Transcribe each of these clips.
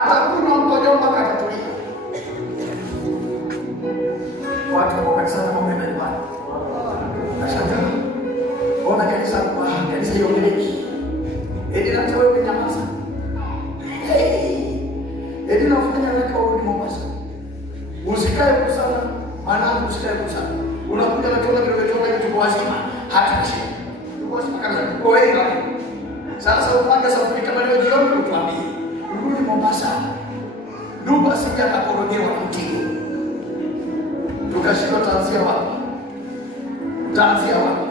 Atakunywa mkojo mpaka atatulia. Watu wa kanisa na mambo mbalimbali. Nashangaa. Ona kanisa hiyo miliki. Eti na wewe umenyamaza. Eti na ufanya weka urudi Mombasa. Usikae kusana, maana usikae kusana. Unakuja na tola kitu kwa wazima, hata chini. Tuko wazima kana kwa wewe. Sasa upanga safari kama leo jioni utuambie. Urudi Mombasa. Ndugu asije akakorogewa na mtigo. Tukashika taanzia wapi? Taanzia wapi?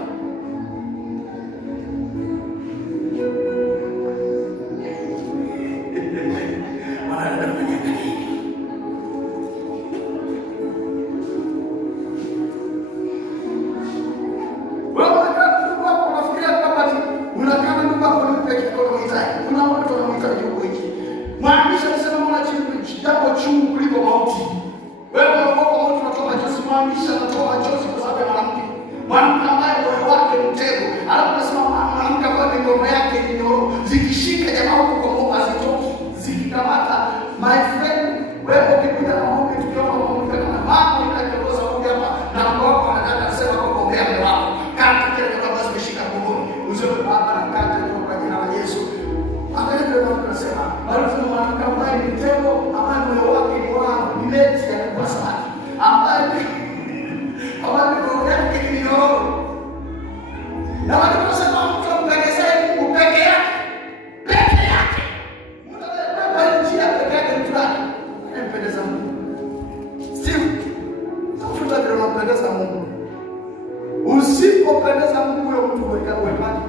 Usipopendeza Mungu huyo mtu weka wepani.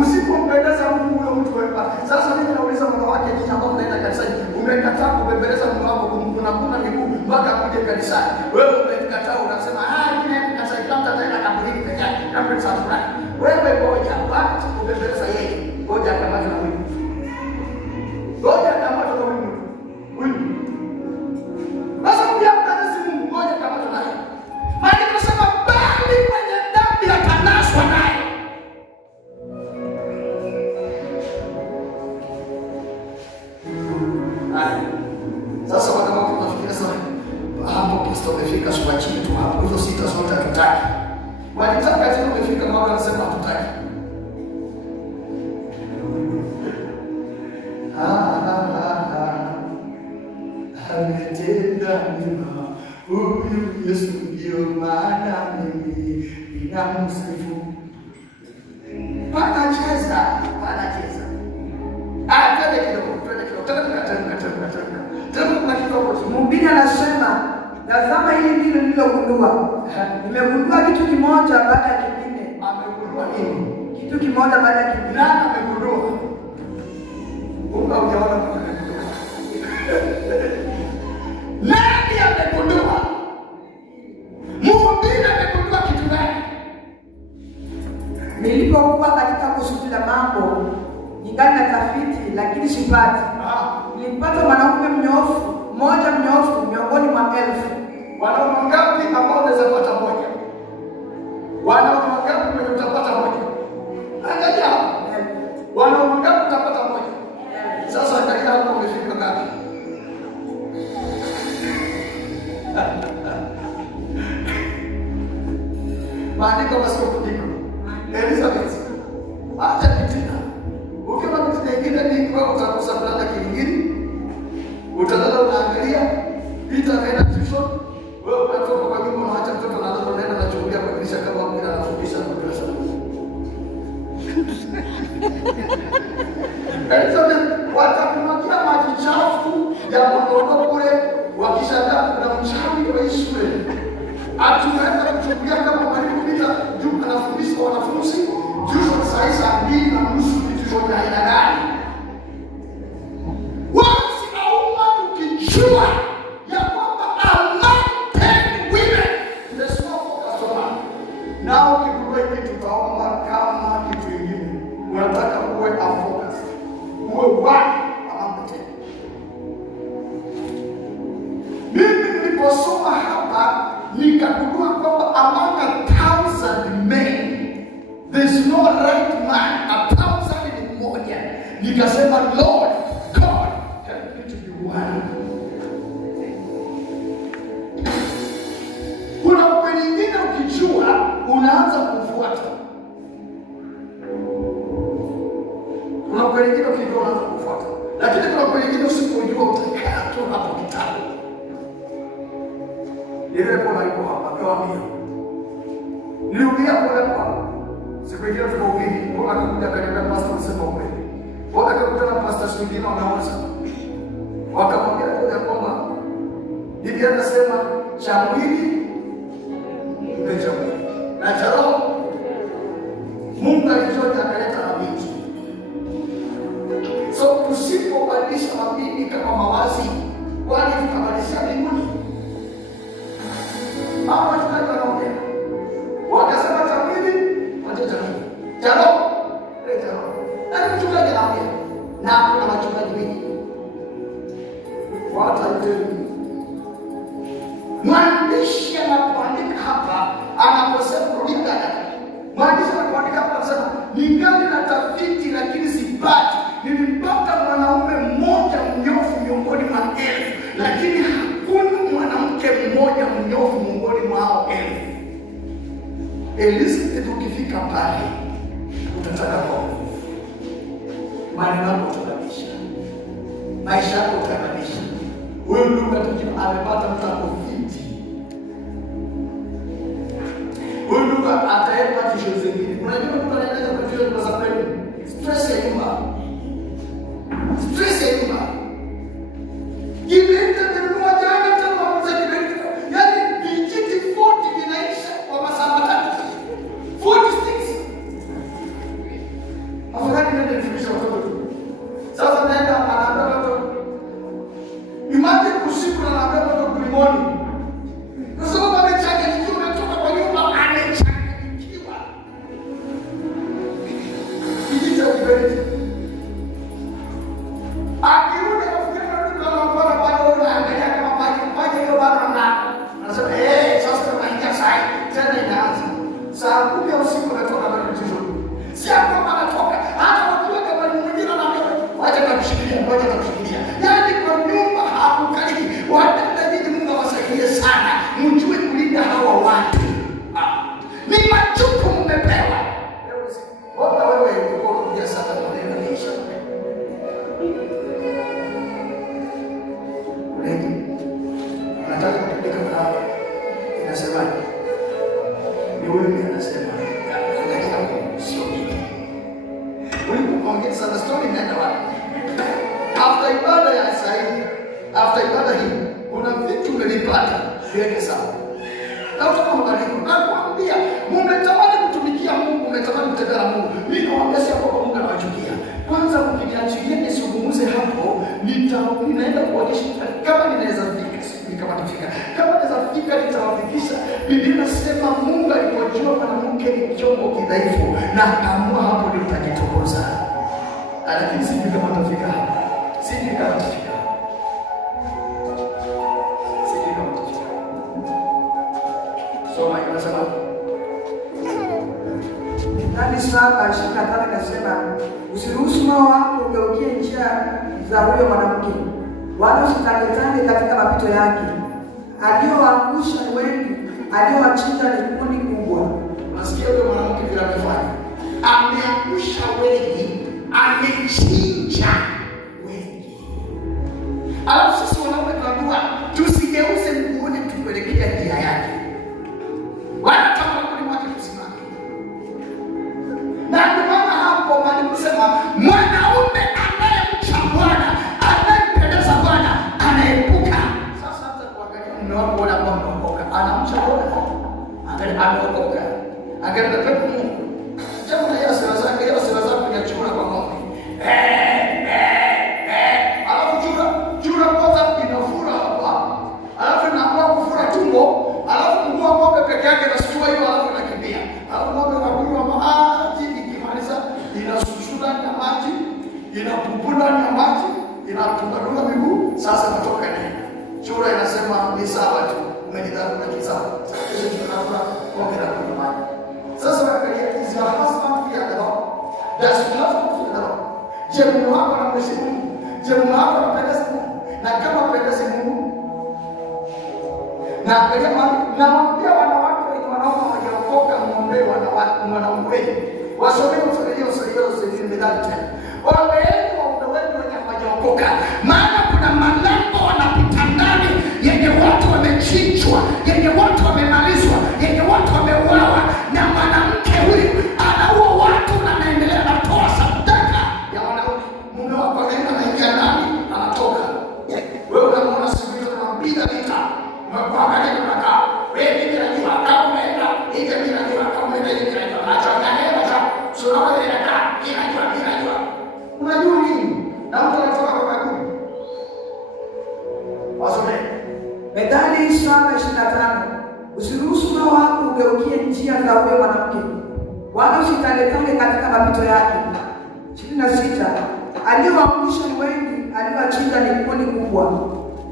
Usipopendeza Mungu huyo mtu wepani. Sasa mimi nauliza wanawake nyinyi ambao mnaenda kanisani, umekataa kubembeleza mume wako kuna miguu mpaka kuja kanisani. Wewe umekataa unasema mimi naenda kanisani kama tena kaburi peke yake. Kama sasa fulani. Wewe ngoja wacha kubembeleza yeye. Ngoja kama tuna wewe. Ngoja kama tuna wewe. Basi mjapata Mungu ngoja kama tuna wewe. Maana tunasema bali mwenye dhambi atanaswa naye. Sasa kama tunafikiria sana hapo Kristo amefika sura chini tu hapo hizo sita zote hatutaki. Walitaka tena umefika mambo anasema hatutaki. Ametenda mema huyu Yesu ndio maana mimi ninamsifu. Panacheza. Twende kidogo. Mhubiri anasema, tazama hili ndilo nililogundua. Nimegundua kitu kimoja baada ya kingine. Amegundua nini? Kitu kimoja baada ya kingine. Nani amegundua? Mungu hujaona kwa nani amegundua? Mhubiri amegundua kitu gani? Nilipokuwa katika kusudi la mambo, ningali na tafiti lakini sipati. Nilipata mwanaume mmoja mnyofu miongoni mwa elfu. Wanaume ngapi ambao unaweza kupata moja? Wanaume ngapi mwenye utapata moja? Angalia hapo. Wanaume ngapi utapata moja? Sasa angalia hapo umefika ngapi? Maandiko masio kudiko. Elizabeth. Acha kitina. Ukiwa kitu kingine ni kwa utakosa kulala kingine. Utalala unaangalia Peter kaenda tuition. Wewe unatoka kwa nyumba unaacha mtoto analala unaenda anachungulia kwa dirisha kama mimi anafundisha kwa darasa. Elizabeth watakumwagia maji chafu ya mkono kule wakishangaa kuna mchawi kwa shule. Atunaenda kuchungulia kama mwalimu Peter juu anafundisha wanafunzi juu saa 2:30 vitu vya aina gani. Once a woman ukijua ya kwamba among 10 women there's no focus on her. Nao ukigundua kitu utaomba kama kitu kingine. Unataka uwe focus. Uwe one among 10. Mimi niliposoma hapa nikagundua kwamba among 1,000 men there's no right man. 1,000 ni mmoja. Nikasema Lord ndio unaanza kufuata. Lakini kuna wengine usipojua utakaa tu hapo kitabu. Ile kwa iko hapa akawaambia. Nilirudia kwa siku ile tunahubiri, mbona akakuja akaniambia pastor useme ukweli. Mbona akakutana na pastor mwingine anaanza. Wakamwambia kwamba Biblia inasema cha mwili ni cha mwili na cha roho Mungu alichoja akaleta mabinti. So usipobadilisha mabinti kama mawazi, kwani tutabadilisha mbinguni? Hapo tunaongea. Wakasema cha mwili, wacha cha mwili. Cha roho, cha roho. Na mchungaji anaongea. Na kuna wachungaji wengi. What are you doing? Mwandishi anapoandika hapa, anaposema rudia. Mwandishi anapoandika hapa anasema, ningali na tafiti lakini sipati. Nilimpata mwanaume mmoja mnyofu miongoni mwa elfu, lakini hakuna mwanamke mmoja mnyofu miongoni mwa hao elfu. Elizabeth, ukifika pale utataka kwa maneno yako utabadilisha, maisha yako utabadilisha. Huyu ndugu atakima amepata mtako fiti. Huyu ndugu ataenda tisho zingine. Unajua mtu anaenda kwa tisho kwa sababu stress ya nyumba. Stress ya nyumba. Kimeenda kununua jana tena mwanzo kimeenda. Yaani vijiti 40 vinaisha kwa masaa matatu. 46. Afadhali nenda nifundisha watoto. Sasa naenda anaambia watoto. Imagine usiku na anaambia watoto kulimoni. Kwa sababu amechanganyikiwa, ametoka kwa nyumba amechanganyikiwa. Kijiji cha Kibereti. Akirudi afikia ndugu kama bwana bado unaangalia kama maji hiyo bado na. Anasema sasa tunaingia saa tena inaanza. Saa 10 ya usiku natoka na mtisho. Si hapo anatoka. Hata wakiwa kama mwingine anaambia wacha tukushikilia, wacha tukushikilia. Yaani kwa nyumba hakukaliki. Wataka nini Mungu awasaidie sana. Mjue kulinda hawa watu. Ni majukumu mmepewa. Bora wewe uko kuja sana kwa neno. Nataka kuandika hapa. Inasemaje? Ni wewe anasema. Angalia sio mimi. Wewe unaongea sana story inaenda wapi? After ibada ya Saidi, after ibada hii, kuna vitu umelipata, viweke sawa. Na utakumbuka nakwambia, mmetamani kutumikia Mungu, mmetamani kutenda na Mungu. Mimi nawaambia si kwa Mungu anawachukia. Kwanza mkiniachilia nisizungumze hapo, ninaenda kuonyesha kama ninaweza fika, kama nitafika. Kama naweza fika nitawafikisha. Biblia inasema Mungu alipojua mwanamke ni chombo kidhaifu na akaamua hapo ndio utajitokoza. Lakini sijui kama tutafika hapo. Sijui kama tutafika. Sijui kama tutafika. Soma inasema Ndani 7:25 nasema usiruhusu moyo wako ugeukie njia za huyo mwanamke, wala usitangetane katika mapito yake. Aliyoangusha wengi, aliyowachinja ni kundi kubwa. Unasikia huyo mwanamke vile amefanya? Ameangusha wengi, amechinja wengi. Alafu sisi wanaume tunaambiwa tusigeuze mguuni tupelekea njia yake. Wanataka kulimwacha kusimama. Na ndio maana hapo bali kusema mwanaume anayemcha Bwana, anayempendeza Bwana, anaepuka. Sasa hata kuangalia mume wako wala ameokoka, anamcha Bwana. Angalia ameokoka. Angalia pepo Mungu. Jamaa na Yesu anasema Yesu anasema kunyachura kwa ng'ombe. Alafu chura kwanza inafura hapa. Alafu inakuwa kufura tumbo, alafu mguu wa ng'ombe peke yake inastua hiyo, alafu inakimbia. Alafu ng'ombe anakunywa maji, ikimaliza inasushuna na maji, inapupuna na maji, inatunga miguu, sasa natoka nini? Chura inasema ni sawa tu, umejidhabu na kisawa. Sasa tunakula ng'ombe na kunywa maji. Sasa angalia hizi husband pia ndio. That's husband pia ndio. Je, mume wako anamheshimu Mungu? Je, mume wako anapendeza Mungu? Na kama anapendeza Mungu, na angalia mali na pia wanawake wenye wanaume wajaokoka muombee wanawake wanaume. Wasomee hiyo methali tena. Waombeeni kuokoka. Maana kuna malango wanapita ndani yenye watu wamechinjwa, yenye watu wamemalizwa, yenye watu wameuawa, na mwanamke huyu anaua watu na anaendelea anatoa sadaka ya wanaume. Mume wako anaenda anaingia ndani, anatoka. Wewe unamuona siku hizo unampiga vita. Unakuangalia unakaa. Wewe mimi najua kama umeenda, hivi mimi najua kama umeenda hivi najua. Acha ngane acha. Sura yako inakaa. Mimi najua. Unajua nini? Na mtu anatoka kwa kaburi. Wasome. Methali 7:25. Usiruhusu moyo wako ugeukie njia za huyo mwanamke, wala usitangetange katika mapito yake. 26. Aliyowaangusha ni wengi, aliyowachinja ni kundi kubwa.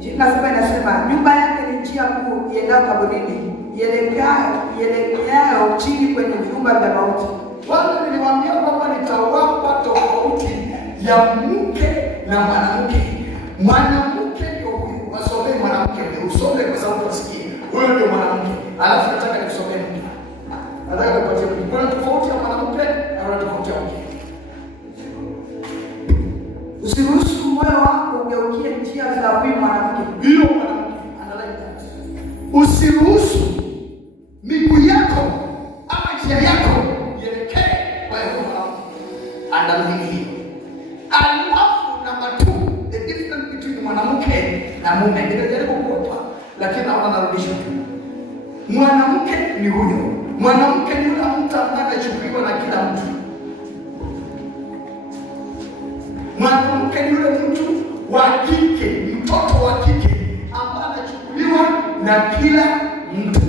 27 inasema nyumba yake ni njia kuu iendayo kaburini, ielekeayo chini kwenye vyumba vya mauti. Wale niliwaambia kwamba nitawapa tofauti ya mke na mwanamke. Mwanamke ndio huyu. Wasome mwanamke, usome kwa sababu usikie. Huyo ndio mwanamke. Alafu nataka nikusomee mke. Nataka nikupatie mke. Kuna tofauti ya mwanamke na kuna tofauti ya mke. Usiruhusu moyo wako ugeukie njia za huyu mwanamke. Hiyo mwanamke analeta. Usiruhusu miguu yako ama njia yako ielekee kwa huyo mwanamke. Andamini hiyo. Alafu number 2, the difference between mwanamke na mume. Nimejaribu kuopa, lakini naona narudisha tu. Mwanamke ni huyo. Mwanamke ni yule mtu ambaye anachukuliwa na kila mtu. Mwanamke ni yule mtu wa kike, mtoto wa kike ambaye anachukuliwa na kila mtu.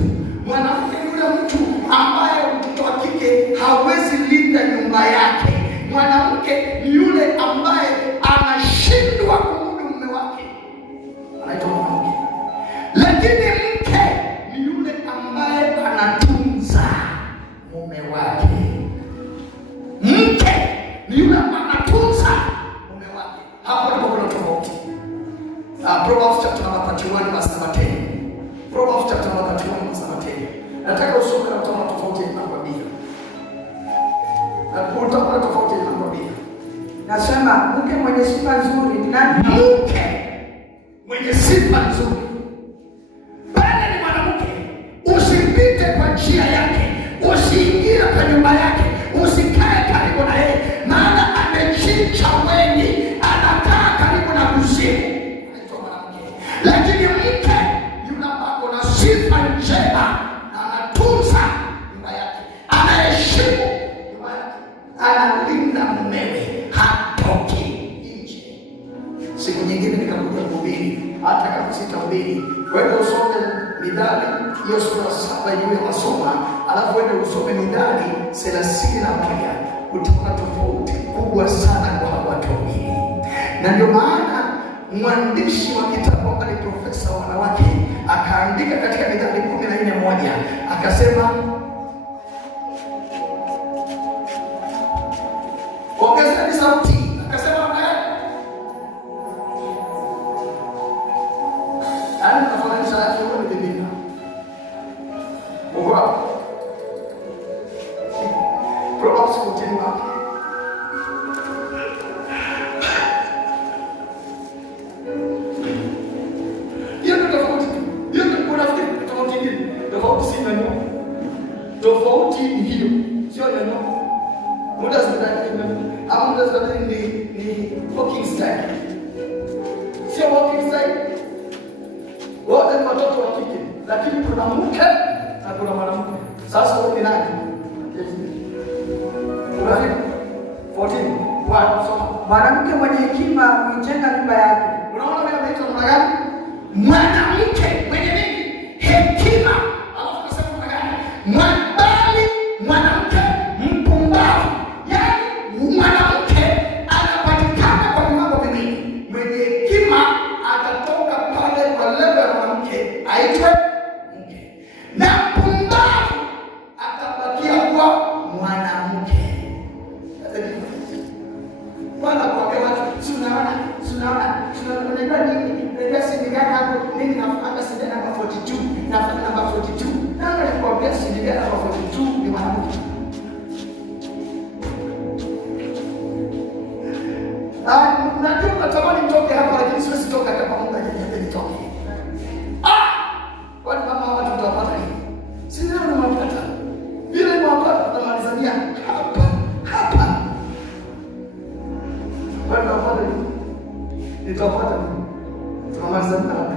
Mwanamke ni yule mtu ambaye mtoto wa kike hawezi linda nyumba yake. Mwanamke ni yule ambaye anashindwa kumudu mume wake, anaitwa mwanamke. Lakini mke ni yule ambaye anatunza mume wake. Mke ni yule ambaye anatunza mume wake. Hapo ndipo kuna tofauti. Proverbs chapter number 31 verse number 10. Proverbs chapter number 31 verse number 10. Nataka usome na utaona tofauti inakwambia. Na utaona tofauti inakwambia. Nasema mke mwenye sifa nzuri ni nani? Mke mwenye sifa nzuri. Pale ni mwanamke. Usipite kwa njia yake. Usiingie kwa nyumba yake. Usikae karibu na yeye. Maana amechinja wengi. Anakaa karibu na kuzimu. Anaitwa mwanamke. Lakini mke yule ambaye ana sifa njema na anatunza nyumba yake. Anaheshimu nyumba yake. Analinda mumewe. Hatoki nje. Siku nyingine nikakuja kuhubiri, hata kama sitahubiri, wewe usome Mithali hiyo sura 7 yenyewe masoma, alafu wewe usome Mithali 31. Utaona tofauti kubwa sana kwa watu wawili. Na ndio maana mwandishi wa kitabu ambaye profesa wanawake akaandika katika Mithali 14:1 akasema, ongezeni sauti. Akasema nafananisha yake huyo ni Biblia. Mungu wako. Proverbs 14:1. Hiyo ndio tofauti. Hiyo ndio kuna tofauti nyingine. Tofauti si neno. Tofauti ni hiyo. Sio neno. Muda zindani neno. Au muda zindani ni walking style. Sio walking style. Wote ni watoto wa kike, lakini kuna mke na kuna mwanamke. Sasa wewe ni nani? Unafika 14 soma. Mwanamke mwenye hekima hujenga nyumba yake. Unaona vile anaitwa namna gani? Mwanamke mwenye nini? Hekima. Alafu nasema namna gani? Mwanamke mpumbavu. Yaani mwanamke anapatikana kwa viwango viwili. Mwenye hekima atatoka pale kwa level ya mwanamke aitwe mke. Na mpumbavu atabakia kwa mwanamke. Bwana kwa watu tunaona nini? Ndio sindikana hapo mimi nafanya sindikana namba 42. Nafanya namba 42. Na nilikwambia sindikana namba 42 ni mwanamke. Unajua natamani mtoke mimi siwezi toka kama Mungu hajaniambia nitoke. Kwani mama watu tutapata nini? Si leo tunapata. Bila mwapata tutamalizania hapa. Kwani tunapata nini? Nitapata nini? Tunamalizana hapa.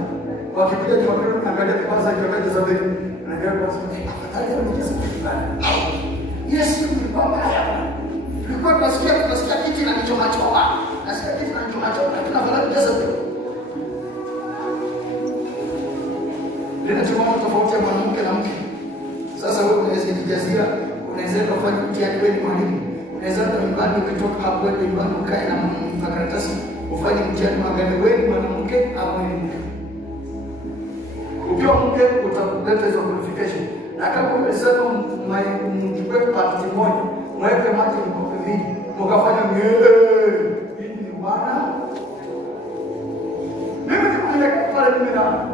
Wakikuja Jumapili tunaangalia kwanza kiwanja za mbele. Naangalia kwanza afadhali ni kiasi fulani. Yesu ni baba hapa. Tulikuwa tunasikia kitu na kichoma. Nasikia kitu na kichoma. Tunafanya kiasi mbele. Lina choma tofauti ya mwanamke na mke. Sasa wewe unaweza kujazia, unaweza kufanya mtihani wewe mwalimu. Unaweza hata nyumbani ukitoka hapo wewe nyumbani ukae na makaratasi ufanye mtihani mwangalie wewe mwanamke au wewe mke. Ukiwa mke utaleta hizo qualification. Na kama umesema mchukue pakiti moja, mweke maji mkope mbili, mkafanya hii ni bwana. Mimi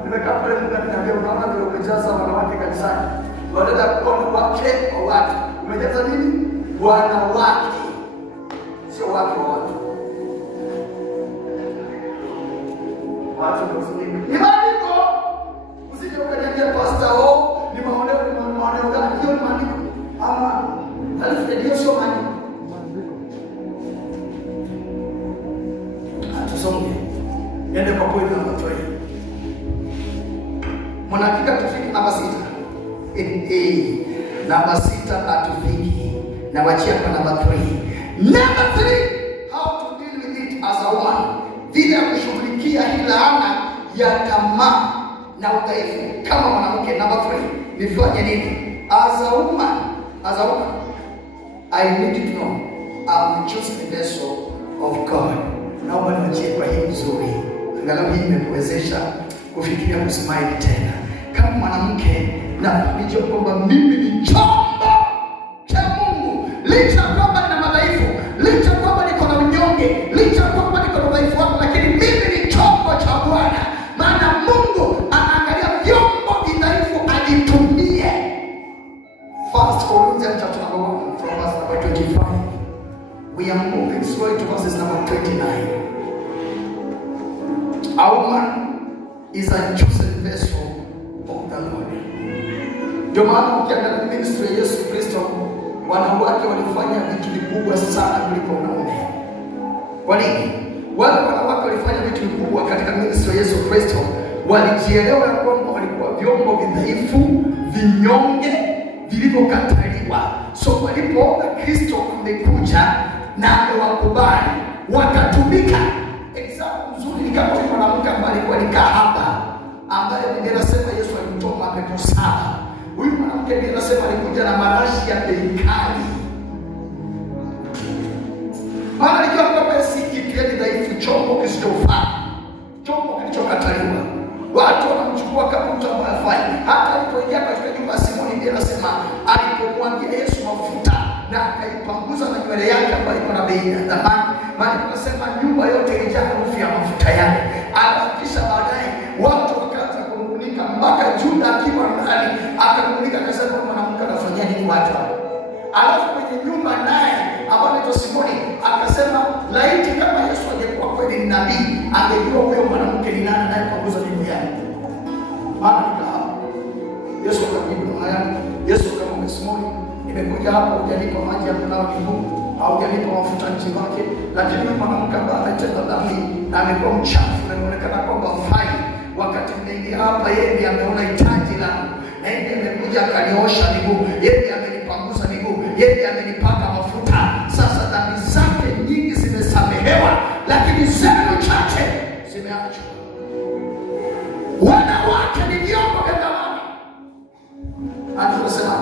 nimekaa pale niambia unaona vile umejaza wanawake kanisani. Badala ya kuona wake wa watu. Umejaza nini? Wanawake. Sio wake wa watu. Watu ndio sisi. Ni maandiko. Usije ukaniambia pastor ni maoneo gani? Hiyo ni maandiko. Ama alifikiria sio maandiko. Atusonge. Nende kwa point namba 3. Mwanakika tufiki namba 6. Namba 6 atufiki. Na wachia kwa namba 3. Number 3, how to deal with it as a woman. Vile ya kushughulikia hii laana ya tamaa na udhaifu kama mwanamke. Number 3, nifanye nini? As a woman, I need to know I'm choosing the vessel of God. Naomba niwachie kwa hii nzuri. Angalau hii imekuwezesha kufikiria kusimama tena. Kama mwanamke na nijue kwamba mimi ni chombo cha Mungu. Licha kwamba nina madhaifu, licha kwamba niko na unyonge, licha kwamba niko na udhaifu wangu, lakini mimi ni chombo cha Bwana. Maana Mungu anaangalia vyombo vidhaifu ajitumie. 1 Corinthians chapter number 1 from verse number 25. We are moving slowly to verses number 29. A woman is a chosen vessel of the Lord. Ndio maana ukiangalia ministry ya Yesu Kristo, wanawake walifanya vitu vikubwa sana kuliko wanaume. Kwa nini? Wale wanawake walifanya vitu vikubwa katika ministry ya Yesu Kristo, walijielewa kwamba walikuwa vyombo vidhaifu, vinyonge, vilivyokataliwa. So walipoona Kristo amekuja na amewakubali, wakatumika. Example nzuri ni kama mwanamke ambaye alikuwa ni kahaba, ambaye Biblia inasema Yesu alimtoa mapepo 7. Huyu mwanamke Biblia inasema alikuja na marashi ya bei kali. Maana alijua kwamba si kitu ya dhaifu, chombo kisichofaa, chombo kilichokataliwa. Watu wanamchukua kama mtu ambaye hafai. Hata alipoingia katika nyumba ya Simoni, Biblia inasema alipomwagia Yesu mafuta na akaipanguza na nywele yake ambayo ilikuwa na bei ya thamani, maana tunasema nyumba yote ilijaa harufu ya mafuta yake. Alafikisha baadaye watu wakaanza kunung'unika, mpaka Juda akiwa ndani akanung'unika, akasema mwanamke anafanyia nini watu? Alafu kwenye nyumba naye ambaye anaitwa Simoni akasema laiti kama Yesu angekuwa kweli ni nabii, angejua huyo mwanamke ni nani anayepanguza miguu yake. Maana nikahapo Yesu akajibu haya, Yesu kama Simoni, nimekuja hapa hujanipa maji ya kunawa miguu, haujanipa mafuta nchi wake, lakini huyu mwanamke ambaye ametenda dhambi na amekuwa mchafu na inaonekana kwamba hafai, wakati mwingi hapa yeye ndiye ameona hitaji langu, na yeye ndiye amekuja akaniosha miguu, yeye ndiye amenipanguza miguu, yeye ndiye amenipaka mafuta. Sasa dhambi zake nyingi zimesamehewa, lakini zenu chache zimeachwa. Wanawake ni vyombo vya thamani. Anasema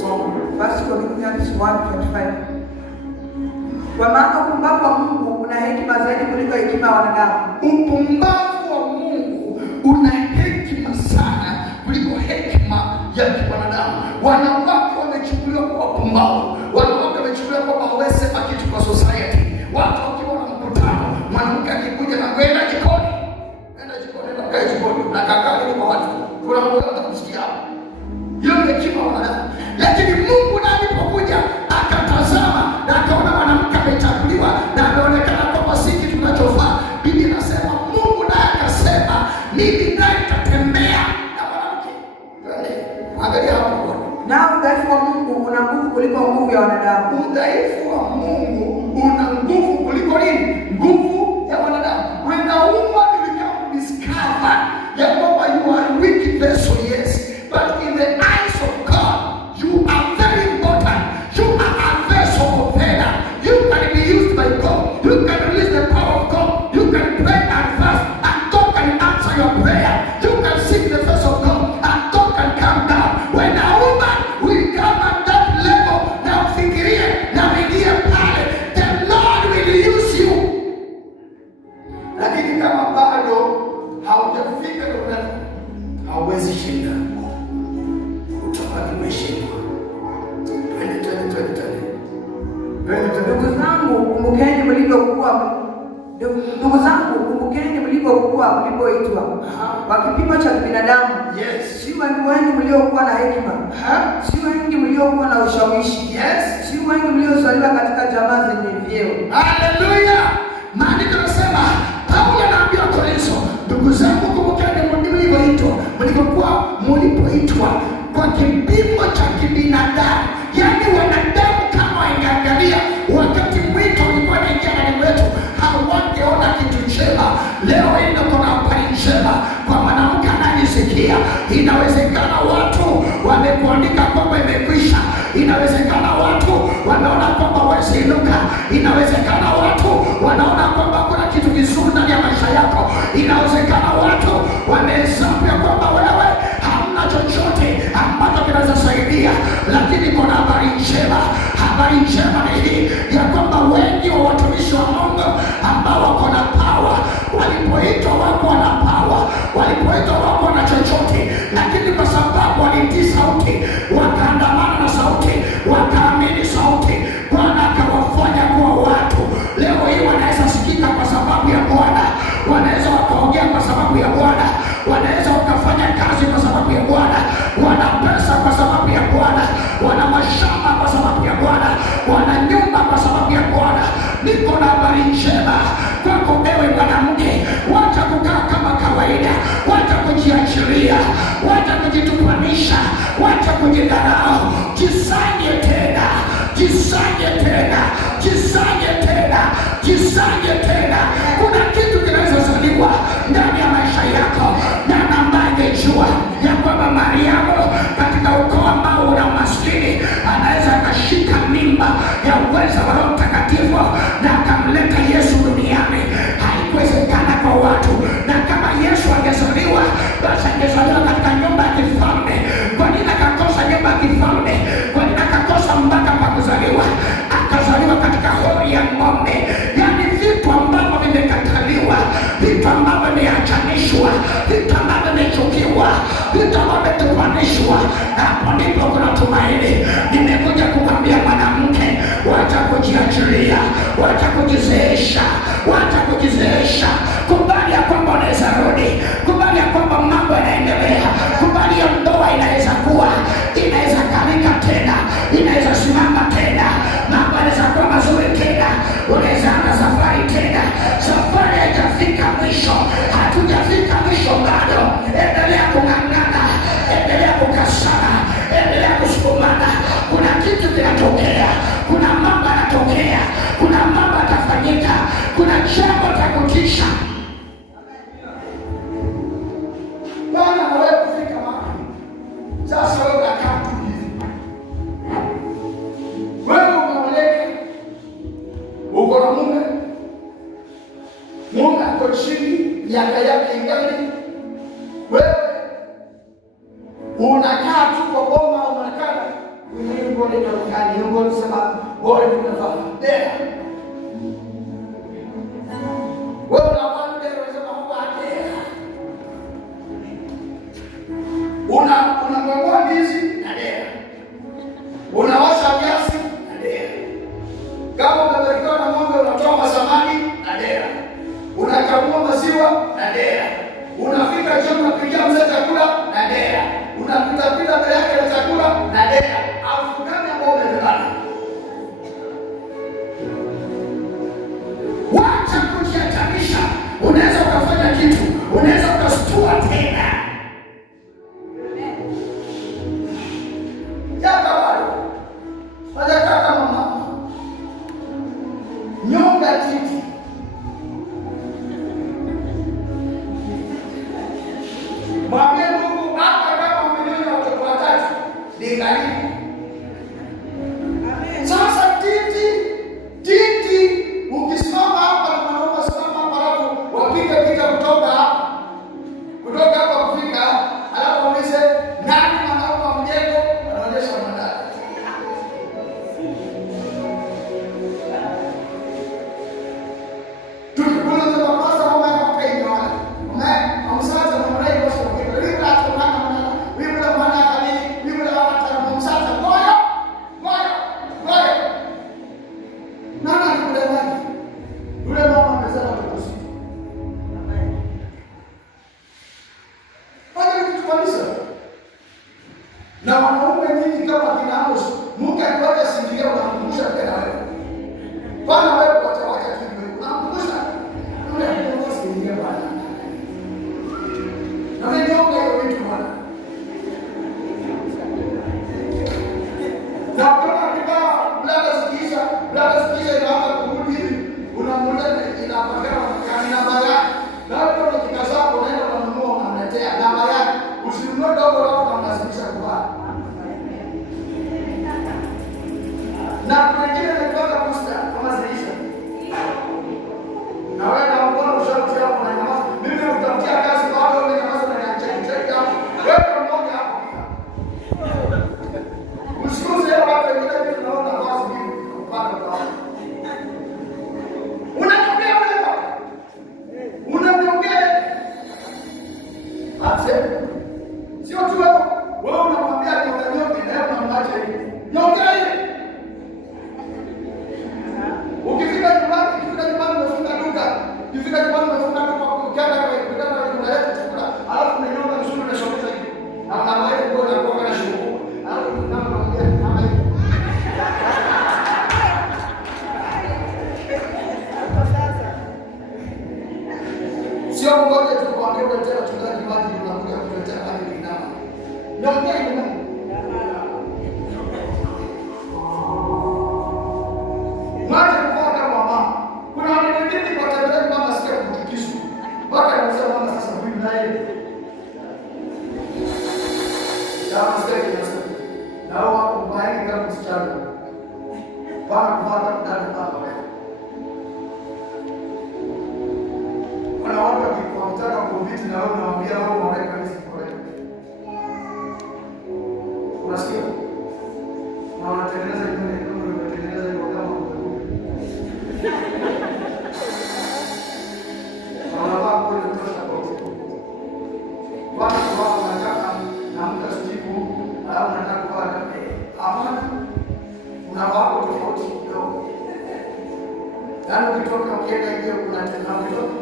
So, 1 Corinthians 1:25. Kwa maana upumbavu wa Mungu una hekima zaidi kuliko hekima ya wanadamu. Upumbavu wa Mungu una hekima sana kuliko hekima ya wanadamu. Wanawake wamechukuliwa kwa wapumbavu. Wanawake wamechukuliwa kwa hawasema kitu kwa society. Watu wakiwa na mkutano, mwanamke akikuja na kwenda jikoni. Nenda jikoni na kae jikoni na kakaa kwa watu. Kuna mmoja atakusikia hapo. Hiyo ni hekima ya wanadamu. Lakini Mungu naye alipokuja akatazama na akaona mwanamke amechaguliwa Ndugu zangu, kumbukeni mlivyokuwa mlipoitwa kwa kipimo cha binadamu. Yes. Si wengi wenu mliokuwa na hekima. Si wengi mliokuwa na ushawishi. Yes. Si wengi mliozaliwa katika jamaa zenye vyeo. Hallelujah. Maandiko yanasema, Paulo anaambia Korintho, ndugu zangu, kumbukeni mlipoitwa kwa kipimo cha kibinadamu. Yaani wanadamu kama wangeangalia wakati mwito ulikuwa unaingia ndani mwetu, hawangeona kitu chema. Leo hii ndio kuna habari njema kwa mwanamke anayesikia. Inawezekana watu wamekuandika kwamba imekwisha. Inawezekana watu wanaona kwamba wasiinuka. Inawezekana watu wanaona kwamba kuna kitu kizuri ndani ya maisha yako. Inawezekana watu wamehesabu ya kwamba wewe hamna chochote ambacho kinaweza saidia. Lakini kuna habari njema. Habari njema ni hii ya kwamba wengi wa watumishi wa Mungu ambao wako na power, walipoitwa wako na power, walipoitwa wako na chochote, lakini kwa sababu walitii sauti, wakaandamana na sauti, wakaamini sauti, Bwana akawafanya kuwa watu. Leo hii wanaweza sikika kwa sababu ya Bwana, wanaweza wakaongea kwa sababu ya Bwana, wanaweza wakafanya kazi kwa sababu ya Bwana, wana pesa kwa sababu ya Bwana, wana mashamba kwa sababu ya Bwana, wana nyumba kwa sababu ya Bwana. Niko na habari njema kwako ewe mwanamke. Wacha kukaa kama kawaida, wacha kujiachilia, wacha kujitupanisha, wacha kujidharau. Jisanye tena, jisanye tena, jisanye tena, jisanye tena. Kuna kitu kinaweza zaliwa ndani ya maisha yako. Na ambaye angejua ya kwamba Mariamu katika ukoo ambao una umaskini anaweza akashika mimba ya uweza wa Roho Mtakatifu na akamleta Yesu duniani. Haikuwezekana kwa watu. Na kama Yesu angezaliwa, basi angezaliwa katika nyumba ya kifalme. Kwa nini akakosa nyumba ya kifalme? Kwa nini akakosa mpaka pa kuzaliwa? Akazaliwa katika hori ya ng'ombe. Yaani vitu ambavyo vimekataliwa, vitu ambavyo vimeachanishwa, vitu ambavyo vimechukiwa, vitu ambavyo vimetupanishwa. Hapo ndipo kuna tumaini. Nimekuja kukwambia mwanamke, wacha kujiachilia, wacha kujizeesha, wacha kujizeesha. Kubali ya kwamba unaweza rudi, kubali ya kwamba mambo yanaendelea, kubali ya ndoa inaweza kuwa, inaweza kalika tena, inaweza simama tena, mambo yanaweza kuwa mazuri tena, unaweza anza safari tena. Safari haijafika mwisho, hatujafika mwisho bado. Endelea kung'ang'ana, endelea kukasana, endelea kusukumana. Kuna kitu kinatokea, kuna mambo yanatokea, kuna mambo yatafanyika, kuna jambo la kutisha. Bwana wewe kufika mahali sasa, wewe unakaa tu hivi, wewe umeoleka, uko na mume, mume ako chini, miaka yake ingali, wewe unakaa tu kwa boma, unakaa Mungu ni mkali, Mungu anasema bora tunafanya dea. Wewe unafanya dea, unasema Mungu dea. Unang'oa ndizi na dea. Unawasha viazi na dea. Kama umebarikiwa na ng'ombe, unatoa masamani na dea. Unakamua maziwa na dea. Unafika jioni unapikia mzee chakula na dea. Unapita mbele yake na chakula na dea. Afugani ambao umebebana. Wacha kujiatanisha. Unaweza ukafanya kitu, unaweza ukastua tena. Yaka wale wajakaa kama mama, nyonga titi, mwambie Mungu hata kama umeniona watoto watatu ni karibu. Sasa titi ukisimama hapa na mwanaume simama hapa, alafu wapige picha kutoka hapa kufika hapa, alafu ulize nani mwanaume wa mjengo, anaonyesha mwanadamu. kuletea wachungaji maji, unakuja kuletea maji binama. Naongea hivi Mungu. Maji kwa kama mama. Kuna watu wengine kwa tabia mama sikia kutikiswa. Mpaka anasema mama sasa huyu naye. Kama sikia kinasema. Na wao mbaya kama msichana. Bana kupata ndani hapa. Kuna watu wakitaka kumbiti na wao unawaambia wao wanaweka hizi kwa. Unasikia? Na wanatengeneza ile ndio wanatengeneza ile kama wanavaa kwa ile tosha kwa watu wao wanataka na mtu asiku au anataka kwa hapana, unavaa kwa tofauti kidogo. Yaani ukitoka ukienda hiyo unataka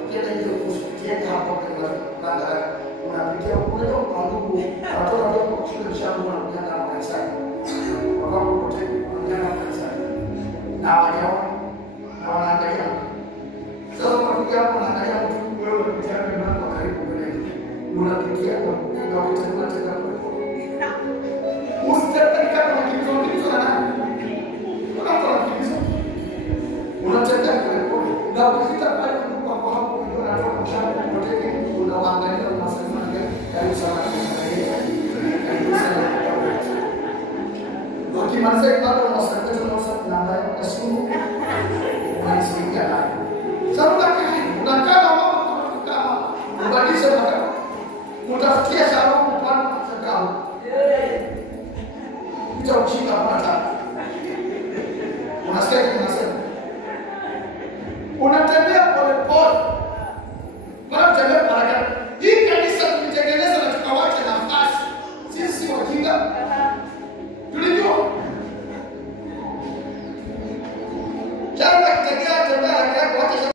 ukienda hiyo usikiende hapo kwa banda unapitia kule kwa ndugu watoto wao kwa shule changu na kuenda kwa kanisani. Wao wote wanaenda kwa kanisani. Na wao na wanaangalia. Sasa unakuja hapo unaangalia mtu wewe unapitia mlango karibu kule. Unapitia kwa ndio ukitaka tena kwa. Usitaka kama kitu na nani? Unaona kitu. Unataka kwa na ukifika pale kwa hapo ndio unatoka mshamba unataka unaangalia unasema karibu sana karibu sana. Ukimaliza ibada unasema namba ya simu unasikia hapo. Sasa unakaa kama ubadilishe makao. Utafikia sababu upande wa sakao. Hicho uchinga hapa. Unasikia kinasema. Unataka